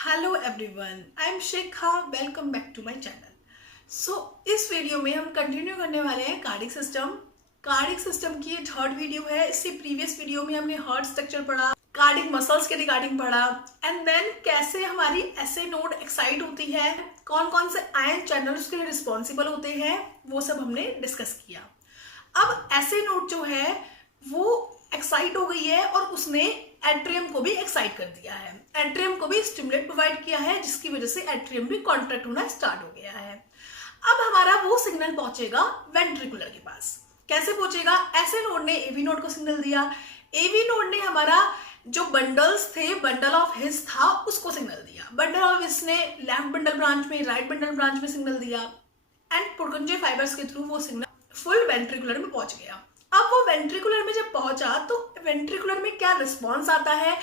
Hello everyone, I am Shikha. Welcome back to my channel. इस video में हम continue करने वाले हैं कार्डिक सिस्टम। कार्डिक सिस्टम की ये थर्ड वीडियो है। इससे प्रीवियस वीडियो में हमने हार्ट स्ट्रक्चर पढ़ा, कार्डिक मसल्स के रिगार्डिंग पढ़ा, एंड देन कैसे हमारी एसए नोड एक्साइट होती है, कौन कौन से आयन चैनल उसके लिए रिस्पॉन्सिबल होते हैं, वो सब हमने डिस्कस किया। अब एसए नोड जो है वो एक्साइट हो गई है और उसने एट्रियम को भी एक्साइट कर दिया है, एट्रियम को भी स्टिमुलेट प्रोवाइड किया है, जिसकी वजह से एट्रियम भी कॉन्ट्रैक्ट होना स्टार्ट हो गया है। अब हमारा वो सिग्नल पहुंचेगा वेंट्रिकुलर के पास। कैसे पहुंचेगा? एसए नोड ने एवी नोड को सिग्नल दिया, एवी नोड ने हमारा जो बंडल्स थे, बंडल ऑफ हिस था, उसको सिग्नल दिया। बंडल ऑफ हिस ने लेफ्ट बंडल ब्रांच में, राइट बंडल ब्रांच में सिग्नल दिया, एंड पुर्किंजे फाइबर्स के थ्रू वो सिग्नल फुल वेंट्रिकुलर में पहुंच गया। अब वो वेंट्रिकुलर में जब पहुंचा तो वेंट्रिकुलर में क्या रिस्पॉन्स आता है,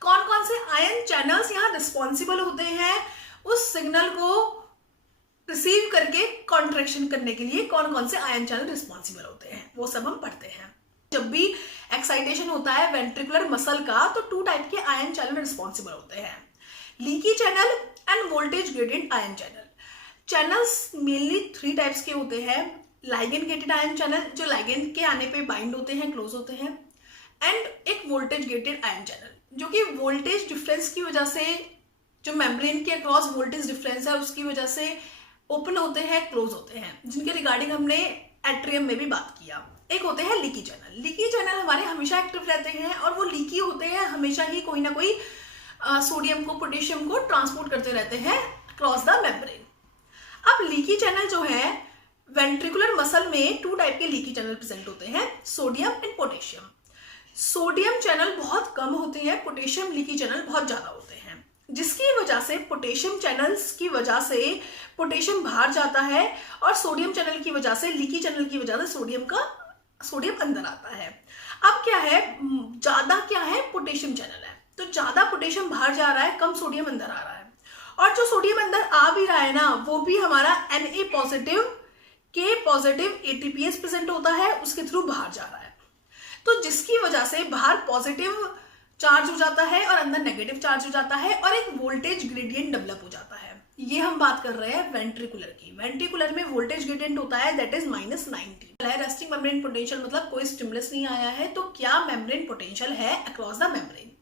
कौन कौन से आयन चैनल्स यहाँ रिस्पॉन्सिबल होते हैं उस सिग्नल को रिसीव करके कॉन्ट्रैक्शन करने के लिए, कौन कौन से आयन चैनल रिस्पॉन्सिबल होते हैं, वो सब हम पढ़ते हैं। जब भी एक्साइटेशन होता है वेंट्रिकुलर मसल का तो टू टाइप के आयन चैनल रिस्पॉन्सिबल होते हैं, leaky channel end voltage gradient ion channel. Channels mainly three types के होते हैं। लाइगेंड गेटेड आयन चैनल, जो लाइगेंड के आने पे बाइंड होते हैं, क्लोज होते हैं, एंड एक वोल्टेज गेटेड आयन चैनल, जो कि वोल्टेज डिफरेंस की वजह से, जो मेम्ब्रेन के अक्रॉस वोल्टेज डिफरेंस है उसकी वजह से ओपन होते हैं, क्लोज होते हैं, जिनके रिगार्डिंग हमने एट्रियम में भी बात किया। एक होते हैं लीकी चैनल। लीकी चैनल हमारे हमेशा एक्टिव रहते हैं और वो लीकी होते हैं, हमेशा ही कोई ना कोई सोडियम को, पोटेशियम को ट्रांसपोर्ट करते रहते हैं अक्रॉस द मेम्ब्रेन। अब लीकी चैनल जो है वेंट्रिकुलर मसल में टू टाइप के लीकी चैनल प्रेजेंट होते हैं, sodium and potassium. Sodium channel बहुत कम होते हैं, पोटेशियम लीकी चैनल बहुत ज्यादा होते हैं, जिसकी वजह से पोटेशियम चैनल्स की वजह से पोटेशियम बाहर जाता है और सोडियम चैनल की वजह से, लीकी चैनल की वजह से सोडियम अंदर आता है। अब क्या है, ज्यादा क्या है, पोटेशियम चैनल है, तो ज्यादा पोटेशियम बाहर जा रहा है, कम सोडियम अंदर आ रहा है, और जो सोडियम अंदर आ भी रहा है ना, वो भी हमारा Na पॉजिटिव, के पॉजिटिव एटीपीएस प्रेजेंट होता है, उसके थ्रू बाहर जा रहा है, तो जिसकी वजह से बाहर पॉजिटिव चार्ज हो जाता है और अंदर नेगेटिव चार्ज हो जाता है और एक वोल्टेज ग्रेडियंट डेवलप हो जाता है। ये हम बात कर रहे हैं वेंट्रिकुलर की। वेंट्रिकुलर में वोल्टेज ग्रेडियंट होता है that is -90। Resting membrane potential मतलब कोई स्टिमुलस नहीं आया है, तो क्या मेम्ब्रेन पोटेंशियल है across the membrane.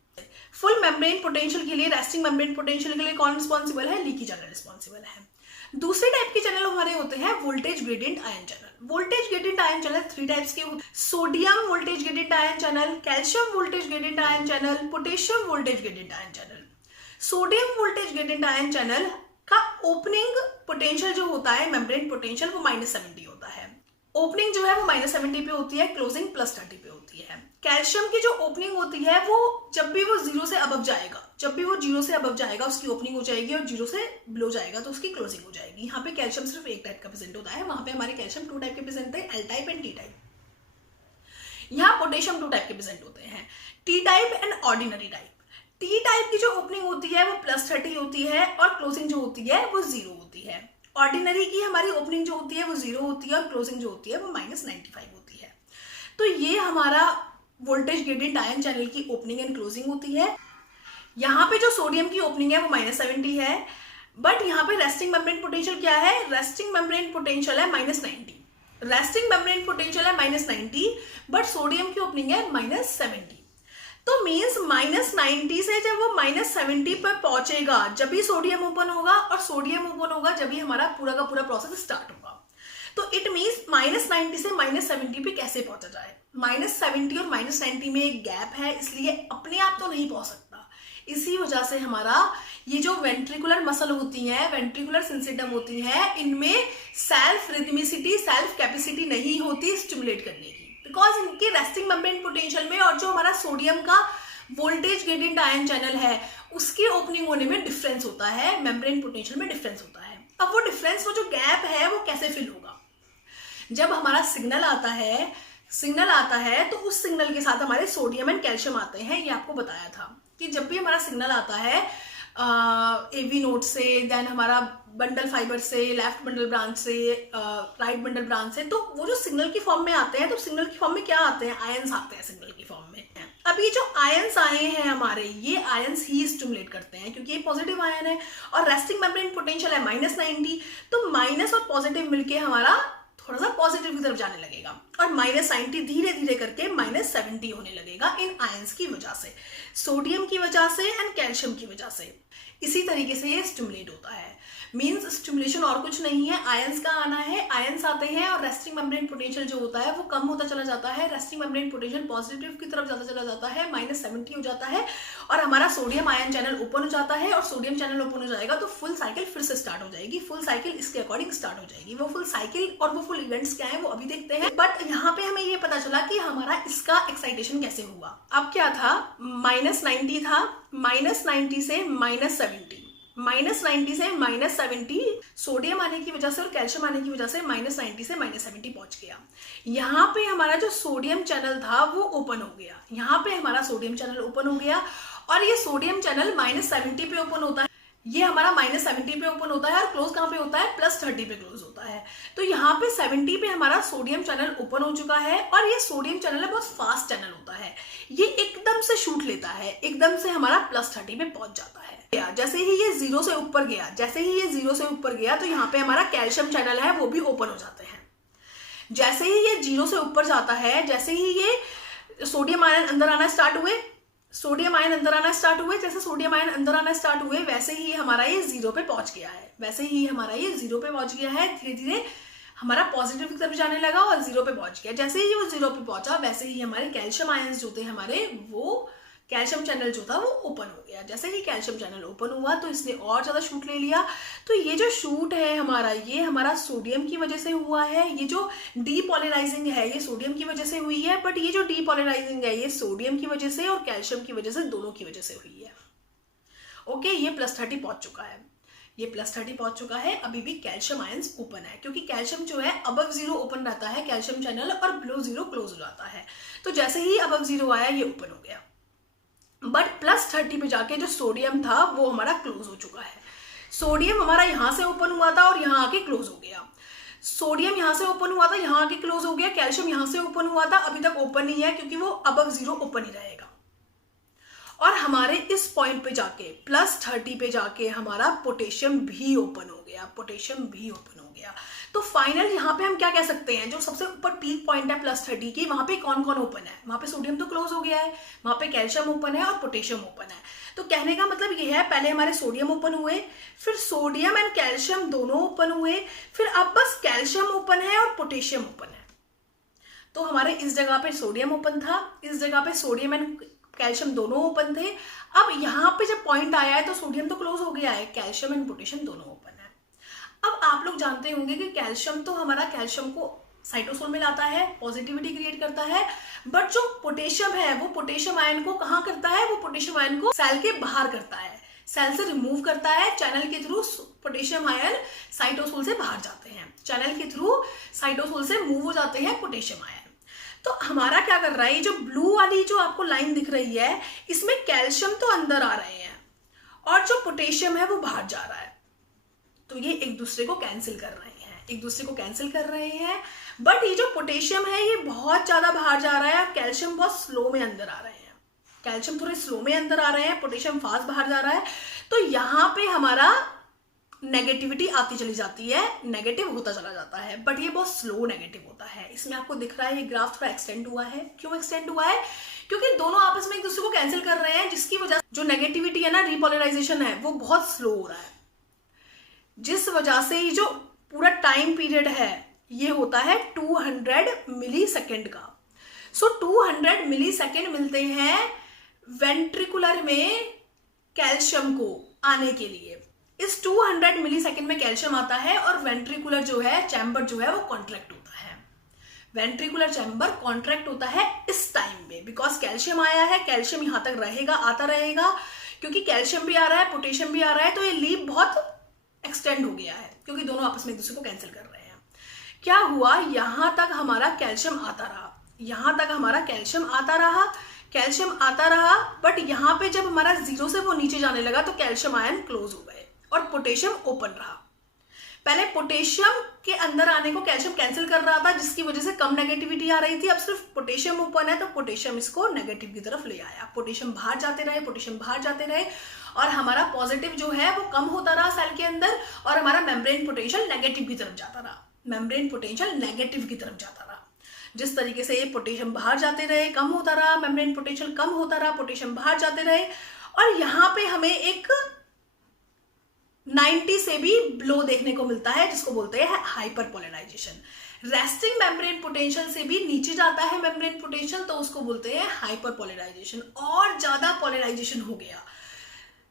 Full membrane potential के लिए, रेस्टिंग मेम्ब्रेन पोटेंशियल के लिए कौन रिस्पॉन्सिबल है? लीकी चैनल रिस्पॉन्सिबल है। दूसरे टाइप के चैनल हमारे होते हैं voltage gradient ion channel. Voltage gradient ion channel three types के होते हैं, sodium voltage gradient ion channel, calcium voltage gradient ion channel, potassium voltage gradient ion channel. Sodium voltage gradient ion channel का opening potential जो होता है, membrane potential, वो -70 होता है। ओपनिंग जो है वो -70 पे होती है, क्लोजिंग +30 पे होती है। कैल्शियम की जो ओपनिंग होती है वो जब भी वो 0 से अबव जाएगा, जब भी वो 0 से अबव जाएगा उसकी ओपनिंग हो जाएगी, और 0 से बिलो जाएगा तो उसकी क्लोजिंग हो जाएगी। यहाँ पे कैल्शियम सिर्फ एक टाइप का प्रेजेंट होता है, वहां पे हमारे कैल्शियम टू टाइप के प्रेजेंट थे, L type and T type. यहाँ पोटेशियम टू टाइप के प्रेजेंट होते हैं, T type and ordinary type. T type की जो ओपनिंग होती है वो +30 होती है और क्लोजिंग जो होती है वो 0 होती है। ऑर्डिनरी की हमारी ओपनिंग जो होती है वो 0 होती है और क्लोजिंग जो होती है वो -95 होती है। तो ये हमारा वोल्टेज ग्रेडियंट आयन चैनल की ओपनिंग एंड क्लोजिंग होती है। यहाँ पे जो सोडियम की ओपनिंग है वो -70 है, बट यहाँ पे रेस्टिंग मेम्ब्रेन पोटेंशियल क्या है? रेस्टिंग मेम्ब्रेन पोटेंशियल है -90। रेस्टिंग मेम्ब्रेन पोटेंशियल है -90, बट सोडियम की ओपनिंग है -70। तो मीन्स -90 से जब वो -70 पर पहुंचेगा, जब भी सोडियम ओपन होगा, और सोडियम ओपन होगा जब भी हमारा पूरा का पूरा प्रोसेस स्टार्ट होगा। तो इट मीन्स -90 से -70 पे कैसे पहुंचा जाए? -70 और -90 में एक गैप है, इसलिए अपने आप तो नहीं पहुंच सकता। इसी वजह से हमारा ये जो वेंट्रिकुलर मसल होती है, वेंट्रिकुलर सिंसिटम होती है, इनमें सेल्फ रिदमिसिटी, सेल्फ कैपेसिटी नहीं होती स्टिमुलेट करने की, बिकॉज इनके रेस्टिंग मेम्ब्रेन पोटेंशियल में और जो हमारा सोडियम का वोल्टेज ग्रेडियंट आयन चैनल है उसकी ओपनिंग होने में डिफरेंस होता है, मेम्ब्रेन पोटेंशियल में डिफरेंस होता है। अब वो डिफरेंस, वो जो गैप है वो कैसे फिल होगा? जब हमारा सिग्नल आता है तो उस सिग्नल के साथ हमारे सोडियम एंड कैल्शियम आते हैं। ये आपको बताया था कि जब भी हमारा सिग्नल आता है एवी नोड से, देन हमारा बंडल फाइबर से, लेफ्ट बंडल ब्रांच से, राइट बंडल ब्रांच से, तो वो जो सिग्नल की फॉर्म में आते हैं, तो सिग्नल की फॉर्म में क्या आते हैं? आयंस आते हैं सिग्नल की फॉर्म में। अब ये जो आयंस आए हैं हमारे, ये आयंस ही स्टिमुलेट करते हैं क्योंकि ये पॉजिटिव आयन है और रेस्टिंग मेम्ब्रेन पोटेंशियल है -90, तो माइनस और पॉजिटिव मिलके हमारा थोड़ा सा पॉजिटिव की तरफ जाने लगेगा और -90 धीरे धीरे करके -70 होने लगेगा इन आयंस की वजह से, सोडियम की वजह से एंड कैल्शियम की वजह से। इसी तरीके से ये स्टिमुलेट होता है। मींस स्टिमुलेशन और कुछ नहीं है, आयंस का आना है, आयंस आते हैं और रेस्टिंग मेम्ब्रेन पोटेंशियल जो होता है वो कम होता चला जाता है, रेस्टिंग मेम्ब्रेन पोटेंशियल पॉजिटिव की तरफ जाता चला जाता है, -70 हो जाता है और हमारा सोडियम आयन चैनल ओपन हो जाता है और सोडियम चैनल ओपन हो जाएगा तो फुल साइकिल फिर से स्टार्ट हो जाएगी, फुल साइकिल इसके अकॉर्डिंग स्टार्ट हो जाएगी। वो फुल साइकिल और वो फुल इवेंट्स क्या है वो अभी देखते हैं, बट यहाँ पे हमें ये पता चला कि हमारा इसका एक्साइटेशन कैसे हुआ। अब क्या था, -90 था, -90 से -70, -90 से -70 सोडियम आने की वजह से और कैल्शियम आने की वजह से -90 से -70 पहुंच गया। यहाँ पे हमारा जो सोडियम चैनल था वो ओपन हो गया, यहाँ पे हमारा सोडियम चैनल ओपन हो गया और ये सोडियम चैनल -70 पे ओपन होता है, ये हमारा -70 पे ओपन होता है और क्लोज कहाँ पे होता है, +30 पे क्लोज होता है। तो यहाँ पे 70 पे हमारा सोडियम चैनल ओपन हो चुका है और ये सोडियम चैनल बहुत फास्ट चैनल होता है, ये एकदम से शूट लेता है, एकदम से हमारा +30 पे पहुंच जाता है। जैसे ही ये 0 से ऊपर गया, जैसे ही ये 0 से ऊपर गया तो यहाँ पे हमारा कैल्शियम चैनल है वो भी ओपन हो जाते हैं। जैसे ही ये 0 से ऊपर जाता है, जैसे ही ये सोडियम आयन अंदर आना स्टार्ट हुए, सोडियम आयन अंदर आना स्टार्ट हुए, जैसे सोडियम आयन अंदर आना स्टार्ट हुए वैसे ही हमारा ये 0 पे पहुंच गया है, वैसे ही हमारा ये 0 पे पहुंच गया है, धीरे धीरे हमारा पॉजिटिव की तरफ जाने लगा और 0 पे पहुंच गया। जैसे ही वो 0 पे पहुंचा वैसे ही हमारे कैल्शियम आयंस जो थे हमारे, वो कैल्शियम चैनल जो था वो ओपन हो गया। जैसे ही कैल्शियम चैनल ओपन हुआ तो इसने और ज्यादा शूट ले लिया। तो ये जो शूट है हमारा, ये हमारा सोडियम की वजह से हुआ है, ये जो डीपोलराइजिंग है ये सोडियम की वजह से हुई है, बट ये जो डीपोलराइजिंग है ये सोडियम की वजह से और कैल्शियम की वजह से, दोनों की वजह से हुई है। ओके, ये +30 पहुंच चुका है, ये +30 पहुंच चुका है। अभी भी कैल्शियम आयंस ओपन है क्योंकि कैल्शियम जो है अबव 0 ओपन रहता है कैल्शियम चैनल और बिलो 0 क्लोज हो जाता है। तो जैसे ही अबव 0 आया ये ओपन हो गया, बट +30 पे जाके जो सोडियम था वो हमारा क्लोज हो चुका है। सोडियम हमारा यहां से ओपन हुआ था और यहां आके क्लोज हो गया, सोडियम यहां से ओपन हुआ था यहां आके क्लोज हो गया, कैल्शियम यहां से ओपन हुआ था अभी तक ओपन नहीं है क्योंकि वो अबव 0 ओपन ही रहेगा। और हमारे इस पॉइंट पे जाके +30 पे जाके हमारा पोटेशियम भी ओपन हो गया, पोटेशियम भी ओपन हो गया। तो फाइनल यहाँ पे हम क्या कह सकते हैं, जो सबसे ऊपर पीक पॉइंट है +30 की, वहां पे कौन कौन ओपन है, वहां पे सोडियम तो क्लोज हो गया है, वहां पे कैल्शियम ओपन है और पोटेशियम ओपन है। तो कहने का मतलब ये है, पहले हमारे सोडियम ओपन हुए, फिर सोडियम एंड कैल्शियम दोनों ओपन हुए, फिर अब बस कैल्शियम ओपन है और पोटेशियम ओपन है। तो हमारे इस जगह पे सोडियम ओपन था, इस जगह पे सोडियम एंड कैल्शियम दोनों ओपन थे। अब यहाँ पे जब पॉइंट आया है तो सोडियम तो क्लोज हो गया है, कैल्शियम एंड पोटेशियम दोनों ओपन है। अब आप लोग जानते होंगे कि कैल्शियम तो हमारा कैल्शियम को साइटोसोल में लाता है, पॉजिटिविटी क्रिएट करता है, बट जो पोटेशियम है वो पोटेशियम आयन को कहाँ करता है, वो पोटेशियम आयन को सेल के बाहर करता है, सेल से रिमूव करता है। चैनल के थ्रू पोटेशियम आयन साइटोसोल से बाहर जाते हैं, चैनल के थ्रू साइटोसोल से मूव हो जाते हैं पोटेशियम आयन। तो हमारा क्या कर रहा है, ये जो ब्लू वाली जो आपको लाइन दिख रही है इसमें कैल्शियम तो अंदर आ रहे हैं और जो पोटेशियम है वो बाहर जा रहा है। तो ये एक दूसरे को कैंसिल कर रहे हैं, एक दूसरे को कैंसिल कर रहे हैं, बट ये जो पोटेशियम है ये बहुत ज्यादा बाहर जा रहा है और कैल्शियम बहुत स्लो में अंदर आ रहे हैं, कैल्शियम थोड़े स्लो में अंदर आ रहे हैं, पोटेशियम फास्ट बाहर जा रहा है। तो यहाँ पे हमारा नेगेटिविटी आती चली जाती है, नेगेटिव होता चला जाता है, बट ये बहुत स्लो नेगेटिव होता है। इसमें आपको दिख रहा है ये ग्राफ थोड़ा एक्सटेंड हुआ है। क्यों एक्सटेंड हुआ है, क्योंकि दोनों आपस में एक दूसरे को कैंसिल कर रहे हैं, जिसकी वजह जो नेगेटिविटी है ना, रिपोलराइजेशन है, वो बहुत स्लो हो रहा है, जिस वजह से ये जो पूरा टाइम पीरियड है ये होता है 200 मिली सेकेंड का। सो 200 मिली सेकेंड मिलते हैं वेंट्रिकुलर में कैल्शियम को आने के लिए। इस 200 मिली सेकेंड में कैल्शियम आता है और वेंट्रिकुलर जो है चैम्बर जो है वो कॉन्ट्रैक्ट होता है, वेंट्रिकुलर चैम्बर कॉन्ट्रैक्ट होता है इस टाइम में, बिकॉज कैल्शियम आया है, कैल्शियम यहां तक रहेगा, आता रहेगा, क्योंकि कैल्शियम भी आ रहा है, पोटेशियम भी आ रहा है, तो ये लीप बहुत एक्सटेंड हो गया है क्योंकि दोनों आपस में एक दूसरे को कैंसिल कर रहे हैं। क्या हुआ, यहां तक हमारा कैल्शियम आता रहा, यहां तक हमारा कैल्शियम आता रहा, कैल्शियम आता रहा, बट यहां पे जब हमारा 0 से वो नीचे जाने लगा तो कैल्शियम आयन क्लोज हो गए और पोटेशियम ओपन रहा। पहले पोटेशियम के अंदर आने को कैल्शियम कैंसिल कर रहा था, जिसकी वजह से कम नेगेटिविटी आ रही थी। अब सिर्फ पोटेशियम ओपन है तो पोटेशियम इसको नेगेटिव की तरफ ले आया। पोटेशियम बाहर जाते रहे, पोटेशियम बाहर जाते रहे और हमारा पॉजिटिव जो है वो कम होता रहा सेल के अंदर और हमारा मेम्ब्रेन पोटेंशियल नेगेटिव की तरफ जाता रहा। मेम्ब्रेन पोटेंशियल नेगेटिव की तरफ जाता रहा। जिस तरीके से ये पोटेशियम बाहर जाते रहे, कम होता रहा, मेम्ब्रेन पोटेंशियल कम होता रहा, पोटेशियम बाहर जाते रहे और यहाँ पे हमें एक 90 से भी लो देखने को मिलता है, जिसको बोलते हैं हाइपरपोलराइजेशन। रेस्टिंग मेम्ब्रेन पोटेंशियल से भी नीचे जाता है मेम्ब्रेन पोटेंशियल, तो उसको बोलते हैं हाइपरपोलराइजेशन। और ज्यादा पोलराइजेशन हो गया,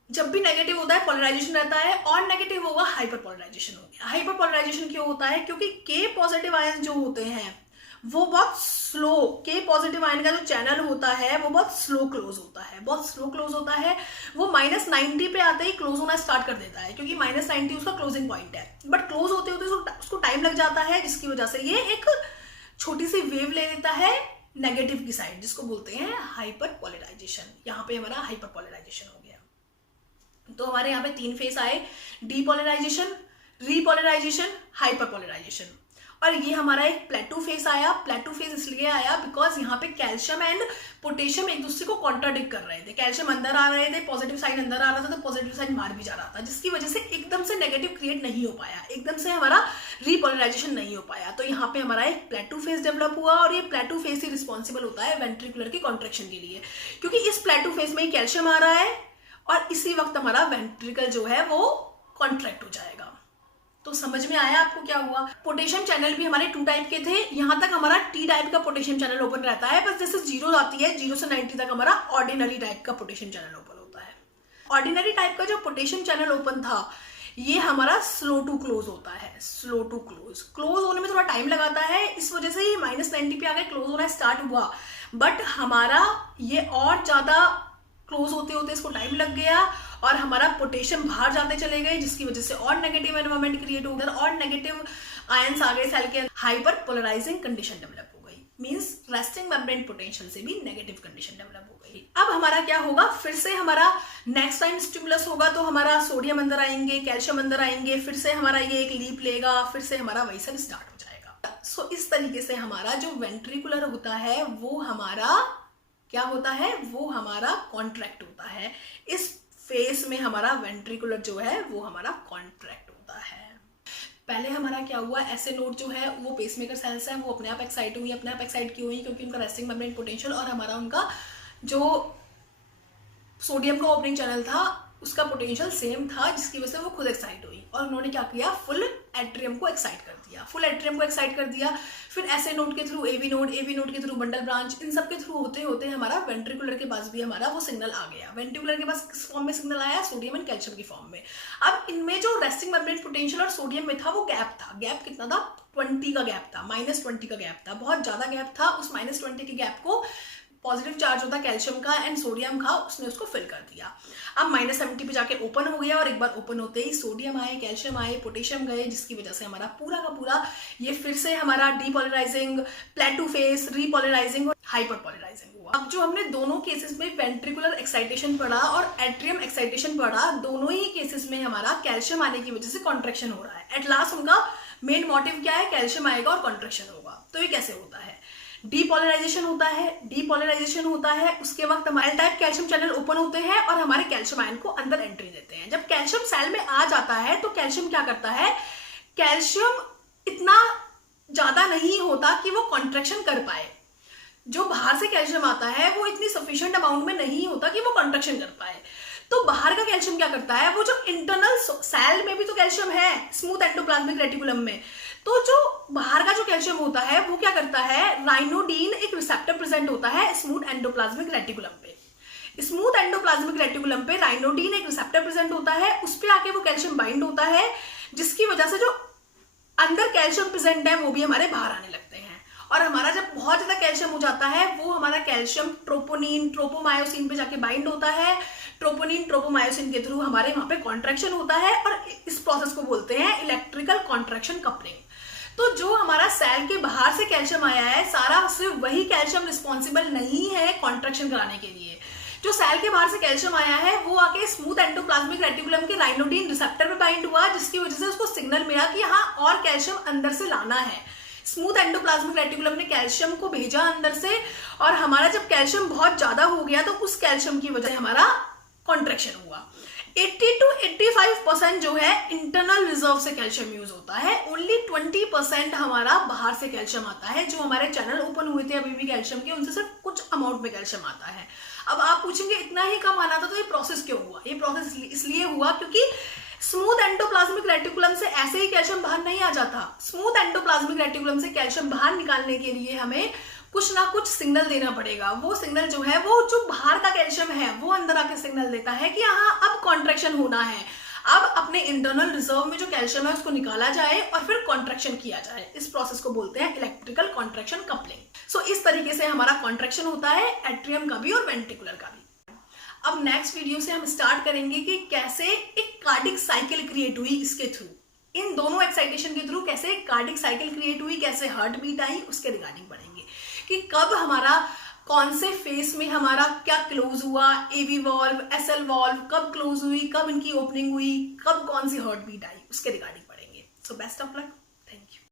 जब भी नेगेटिव होता है पोलराइजेशन रहता है, और नेगेटिव होगा हाइपरपोलराइजेशन हो गया। हाइपरपोलराइजेशन क्यों होता है? क्योंकि के पॉजिटिव आयन जो होते हैं वो बहुत स्लो, के पॉजिटिव आयन का जो चैनल होता है वो बहुत स्लो क्लोज होता है, बहुत स्लो क्लोज होता है। वो -90 पे आते ही क्लोज होना स्टार्ट कर देता है, क्योंकि -90 उसका क्लोजिंग पॉइंट है। बट क्लोज होते होते उसको टाइम लग जाता है, जिसकी वजह से ये एक छोटी सी वेव ले लेता है नेगेटिव की साइड, जिसको बोलते हैं हाइपरपोलराइजेशन। यहाँ पे हमारा हाइपरपोलराइजेशन हो गया। तो हमारे यहाँ पे 3 फेस आए, डीपोलराइजेशन, रीपोलराइजेशन, हाइपरपोलराइजेशन। और ये हमारा एक प्लेटो फेस आया। प्लेटो फेस इसलिए आया बिकॉज यहाँ पे कैल्शियम एंड पोटेशियम एक दूसरे को कॉन्ट्राडिक्ट कर रहे थे। कैल्शियम अंदर आ रहे थे, पॉजिटिव साइड अंदर आ रहा था, तो पॉजिटिव साइड बाहर भी जा रहा था, जिसकी वजह से एकदम से नेगेटिव क्रिएट नहीं हो पाया, एकदम से हमारा रीपोलराइजेशन नहीं हो पाया। तो यहाँ पे हमारा एक प्लेटो फेस डेवलप हुआ और ये प्लेटो फेस ही रिस्पॉन्सिबल होता है वेंट्रिकुलर की कॉन्ट्रैक्शन के लिए, क्योंकि इस प्लेटो फेस में ही कैल्शियम आ रहा है और इसी वक्त हमारा वेंट्रिकल जो है वो कॉन्ट्रैक्ट हो जाएगा। तो समझ में आया आपको क्या हुआ? पोटेशियम चैनल भी हमारे 2 टाइप के थे। यहाँ तक हमारा T टाइप का पोटेशियम चैनल ओपन रहता है, बस जैसे 0 आती है 0 से 90 तक हमारा ऑर्डिनरी टाइप का पोटेशियम चैनल ओपन होता है। ऑर्डिनरी टाइप का जो पोटेशियम चैनल ओपन था ये हमारा स्लो टू क्लोज होता है। स्लो टू क्लोज, क्लोज होने में थोड़ा टाइम लगाता है, इस वजह से ये -90 पे आके क्लोज होना स्टार्ट हुआ। बट हमारा ये और ज्यादा क्लोज होते होते इसको टाइम लग गया और हमारा पोटेशियम बाहर जाते चले गए, जिसकी वजह से और नेगेटिव एनवायरमेंट क्रिएट हो गया और नेगेटिव आयंस आ गए सेल के अंदर। हाइपर पोलराइजिंग कंडीशन डेवलप हो गई, मींस रेस्टिंग मेम्ब्रेन पोटेंशियल से भी नेगेटिव कंडीशन डेवलप हो गई। अब हमारा क्या होगा? फिर से हमारा नेक्स्ट टाइम स्टिमुलस होगा तो हमारा सोडियम अंदर आएंगे, कैल्शियम अंदर आएंगे, फिर से हमारा ये एक लीप लेगा, फिर से हमारा वही सब स्टार्ट हो जाएगा। सो इस तरीके से हमारा जो वेंट्रिकुलर होता है वो हमारा क्या होता है? वो हमारा कॉन्ट्रैक्ट होता है। इस फेस में हमारा वेंट्रिकुलर जो है वो हमारा कॉन्ट्रैक्ट होता है। पहले हमारा क्या हुआ? ऐसे नोड जो है वो पेसमेकर सेल्स हैं, वो अपने आप एक्साइट हुई। अपने आप एक्साइट क्यों हुई? क्योंकि उनका रेस्टिंग मेम्ब्रेन पोटेंशियल और हमारा उनका जो सोडियम का ओपनिंग चैनल था उसका पोटेंशियल सेम था, जिसकी वजह से वो खुद एक्साइट हुई और उन्होंने क्या किया? फुल एट्रियम को एक्साइट कर दिया। फुल एट्रियम को एक्साइट कर दिया, फिर ऐसे नोड के थ्रू एवी नोड के थ्रू बंडल ब्रांच, इन सब के थ्रू होते होते हमारा वेंट्रिकुलर के पास भी हमारा वो सिग्नल आ गया। वेंट्रिकुलर के पास किस फॉर्म में सिग्नल आया? सोडियम एंड कैल्शियम की फॉर्म में। अब इनमें जो रेस्टिंग मेम्ब्रेन पोटेंशियल और सोडियम में था वो गैप था। गैप कितना था? 20 का गैप था, -20 का गैप था, बहुत ज्यादा गैप था। उस -20 के गैप को पॉजिटिव चार्ज होता कैल्शियम का एंड सोडियम का, उसने उसको फिल कर दिया। अब -70 पे जाके ओपन हो गया और एक बार ओपन होते ही सोडियम आए, कैल्शियम आए, पोटेशियम गए, जिसकी वजह से हमारा पूरा का पूरा ये फिर से हमारा डीपोलराइजिंग, प्लेटो फेस, रीपोलराइजिंग और हाइपरपोलराइजिंग हुआ। अब जो हमने दोनों केसेस में वेंट्रिकुलर एक्साइटेशन पढ़ा और एट्रियम एक्साइटेशन पढ़ा, दोनों ही केसेस में हमारा कैल्शियम आने की वजह से कॉन्ट्रैक्शन हो रहा है। एट लास्ट उनका मेन मोटिव क्या है? कैल्शियम आएगा और कॉन्ट्रैक्शन होगा। तो ये कैसे होता है? डीपोलराइजेशन होता है। डीपोलराइजेशन होता है उसके वक्त हमारे टाइप कैल्शियम चैनल ओपन होते हैं और हमारे कैल्शियम आयन को अंदर एंट्री देते हैं। जब कैल्शियम सेल में आ जाता है तो कैल्शियम क्या करता है? कैल्शियम इतना ज्यादा नहीं होता कि वो कॉन्ट्रैक्शन कर पाए। जो बाहर से कैल्शियम आता है वो इतनी सफिशिएंट अमाउंट में नहीं होता कि वो कॉन्ट्रैक्शन कर पाए। तो बाहर का कैल्शियम क्या करता है? वो जो इंटरनल सेल में भी तो कैल्शियम है, स्मूथ एंडोप्लाज्मिक रेटिकुलम में, तो जो बाहर का जो कैल्शियम होता है वो क्या करता है? राइनोडीन एक रिसेप्टर प्रेजेंट होता है स्मूथ एंडोप्लाज्मिक रेटिकुलम पे। स्मूथ एंडोप्लाज्मिक रेटिकुलम पे राइनोडीन एक रिसेप्टर प्रेजेंट होता है, उस पे आके वो कैल्शियम बाइंड होता है, जिसकी वजह से जो अंदर कैल्शियम प्रेजेंट है वो भी हमारे बाहर आने लगते हैं। और हमारा जब बहुत ज्यादा कैल्शियम हो जाता है वो हमारा कैल्शियम ट्रोपोनिन, ट्रोपोमायोसिन पे जाके बाइंड होता है। ट्रोपोनिन, ट्रोपोमायोसिन के थ्रू हमारे वहां पे कॉन्ट्रैक्शन होता है और इस प्रोसेस को बोलते हैं इलेक्ट्रिकल कॉन्ट्रैक्शन कपलिंग। तो जो हमारा सेल के बाहर से कैल्शियम आया है, सारा सिर्फ वही कैल्शियम रिस्पॉन्सिबल नहीं है कॉन्ट्रैक्शन कराने के लिए। जो सेल के बाहर से कैल्शियम आया है वो आके स्मूथ एंडोप्लाज्मिक रेटिकुलम के राइनोडिन रिसेप्टर पे बाइंड हुआ, जिसकी वजह से उसको सिग्नल मिला कि हाँ और कैल्शियम अंदर से लाना है। स्मूथ एंडोप्लाज्मिक रेटिकुलम ने कैल्शियम को भेजा अंदर से, और हमारा जब कैल्शियम बहुत ज्यादा हो गया तो उस कैल्शियम की वजह से हमारा कॉन्ट्रैक्शन हुआ। 80 to 85% जो है इंटरनल रिजर्व से कैल्शियम यूज होता है, ओनली 20% हमारा बाहर से कैल्शियम आता है। जो हमारे चैनल ओपन हुए थे अभी भी कैल्शियम के, उनसे सिर्फ कुछ अमाउंट में कैल्शियम आता है। अब आप पूछेंगे इतना ही कम आना था तो ये प्रोसेस क्यों हुआ? ये प्रोसेस इसलिए हुआ क्योंकि स्मूथ एंडोप्लाज्मिक रेटिकुलम से ऐसे ही कैल्शियम बाहर नहीं आ जाता। स्मूथ एंडोप्लाज्मिक रेटिकुलम से कैल्शियम बाहर निकालने के लिए हमें कुछ ना कुछ सिग्नल देना पड़ेगा। वो सिग्नल जो है वो जो बाहर का कैल्शियम है वो अंदर आके सिग्नल देता है कि हाँ अब कॉन्ट्रैक्शन होना है, अब अपने इंटरनल रिजर्व में जो कैल्शियम है उसको निकाला जाए और फिर कॉन्ट्रैक्शन किया जाए। इस प्रोसेस को बोलते हैं इलेक्ट्रिकल कॉन्ट्रैक्शन कपलिंग। सो इस तरीके से हमारा कॉन्ट्रैक्शन होता है एट्रियम का भी और वेंट्रिकुलर का भी। अब नेक्स्ट वीडियो से हम स्टार्ट करेंगे कि कैसे एक कार्डिक साइकिल क्रिएट हुई इसके थ्रू, इन दोनों एक्साइटेशन के थ्रू कैसे कार्डिक साइकिल क्रिएट हुई, कैसे हार्ट बीट आई, उसके रिगार्डिंग पढ़ेंगे कि कब हमारा कौन से फेस में हमारा क्या क्लोज हुआ, एवी वॉल्व, एसएल वॉल्व कब क्लोज हुई, कब इनकी ओपनिंग हुई, कब कौन सी हार्ट बीट आई, उसके रिगार्डिंग पढ़ेंगे। So best of luck.